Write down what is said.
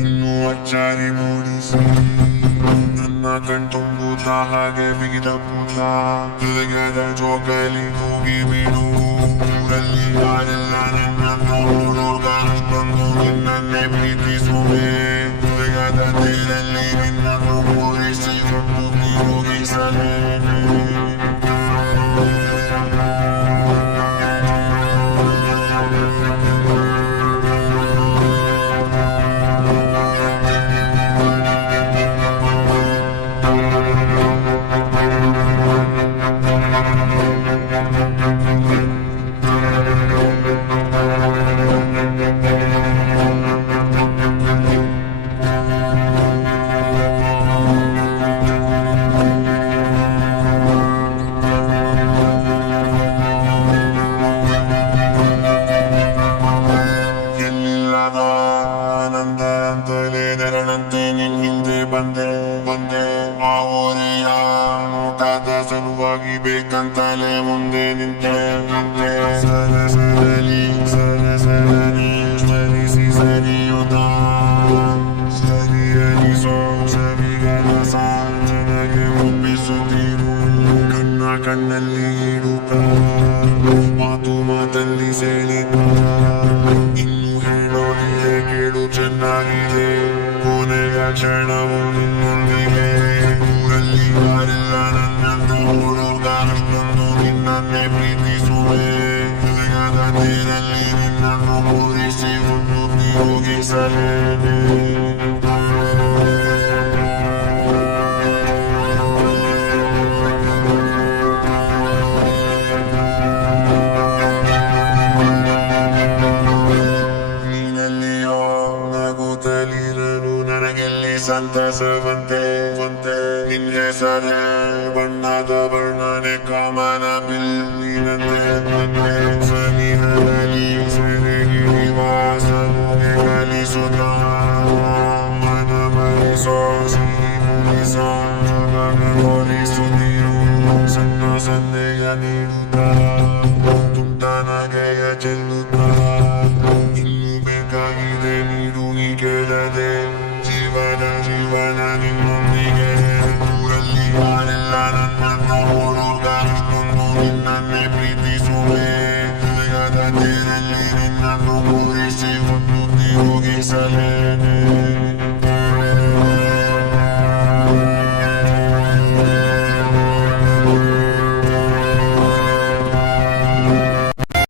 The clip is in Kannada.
ಇನ್ನೂ ಅಚ್ಚಾರಿ ಮೂಡಿಸಿ ನನ್ನ ಕಣ್ತುಂಬುತ್ತಾ ಹಾಗೆ ಬಿಗಿದ ಪೂತ ಹೃದಯದ ಜೋಕಾಲಿ ಹೋಗಿ ಬಿಡು ಊರಲ್ಲಿ ಯಾರೆಲ್ಲ ನಿನ್ನನ್ನು ನೋಡೋಗ ಬಂದು ನಿನ್ನನ್ನೇ ಪ್ರೀತಿಸುವೆ ಹೃದಯದ ತೀರಲ್ಲಿ ನಿನ್ನನ್ನು ಪೂರೈಸಿ ಕೊಂಡು ತಿರುಗಿಸಲೇನೆ ಆನಂದ ಅಂತಲೇ ನೆರಳಂತೆ ನಿನ್ನಿಂದೆ ಬಂದೆ ಆ ಓರೆಯ ನೋಟದ ಸಲುವಾಗಿ ಬೇಕಂತಲೇ ಮುಂದೆ ನಿಂತೆ ಸರಸರಲಿ ಸರಿಸಿ ಸರಿಯುತ್ತ ಸರಿಯಲಿಸೋ ಸರಿಗಲ ಸಾಂಜನೆಗೆ ಒಪ್ಪಿಸುತ್ತೀರು ಕಣ್ಣಲ್ಲಿ ಇಡುತ್ತ ಮಾತಲ್ಲಿ ಸೆಳೆತ ಇನ್ನು ಹೇಳೋದಿದೆ ಕೇಳು ಚೆನ್ನಾಗಿದೆ ಕೊನೆಯ ಕ್ಷಣವು ನಿನ್ನೊಂದಿಗೆ ಊರಲ್ಲಿ ಯಾರೆಲ್ಲ ನನ್ನನ್ನು ನೋಡೋಗ ಅಷ್ಟೊಂದು ನಿನ್ನನ್ನೇ ಪ್ರೀತಿಸುವೆ ಹೃದಯದ ತೀರಲ್ಲಿ ನಿನ್ನನ್ನು ಪೂರೈಸಿ ಒಂದು ತಿರುಗಿಸಲೇನೆ ನಗುತ್ತಲಿರಲು ನನಗೆಲ್ಲಿ ಸಂತಸವಂತೆ ನಿನ್ನ ಹೆಸರೇ ಬಣ್ಣದ ವರ್ಣನೆ ಕಾಮನ ಬಿಲ್ಲಿನಂತೆ ಸನಿಹದಲ್ಲಿ ಸೆರೆಗಿಳಿವ ಸಲುಗೆ ಕಲಿಸುತ್ತ ಮನ ಮರಿಸೋ ಸಿಹಿ ಮುಗಿಸೋ ಜಗಗೊಳಿಸುತ್ತೀರು ಸಣ್ಣ ಸನ್ನೆಯ ನೀಡುತ್ತ ತುಂಟ ನಗೆಯ ಚೆಲ್ಲುತ್ತ ಇನ್ನು ಬೇಕಾಗಿದೆ ನೀಡು ನೀ ಕೇಳದೆ ಜೀವನ ನಿನ್ನೊಂದಿಗೆ ಊರಲ್ಲಿ ಯಾರೆಲ್ಲ ನನ್ನನ್ನು ನೋಡೋಗ ಅಷ್ಟೊಂದು ನಿನ್ನನ್ನೇ ಪ್ರೀತಿಸುವೆ ಹೃದಯದ ತೀರಲ್ಲಿ ನಿನ್ನನ್ನು ಪೂರೈಸಿ ಒಂದು ತಿರುಗಿಸಲೇ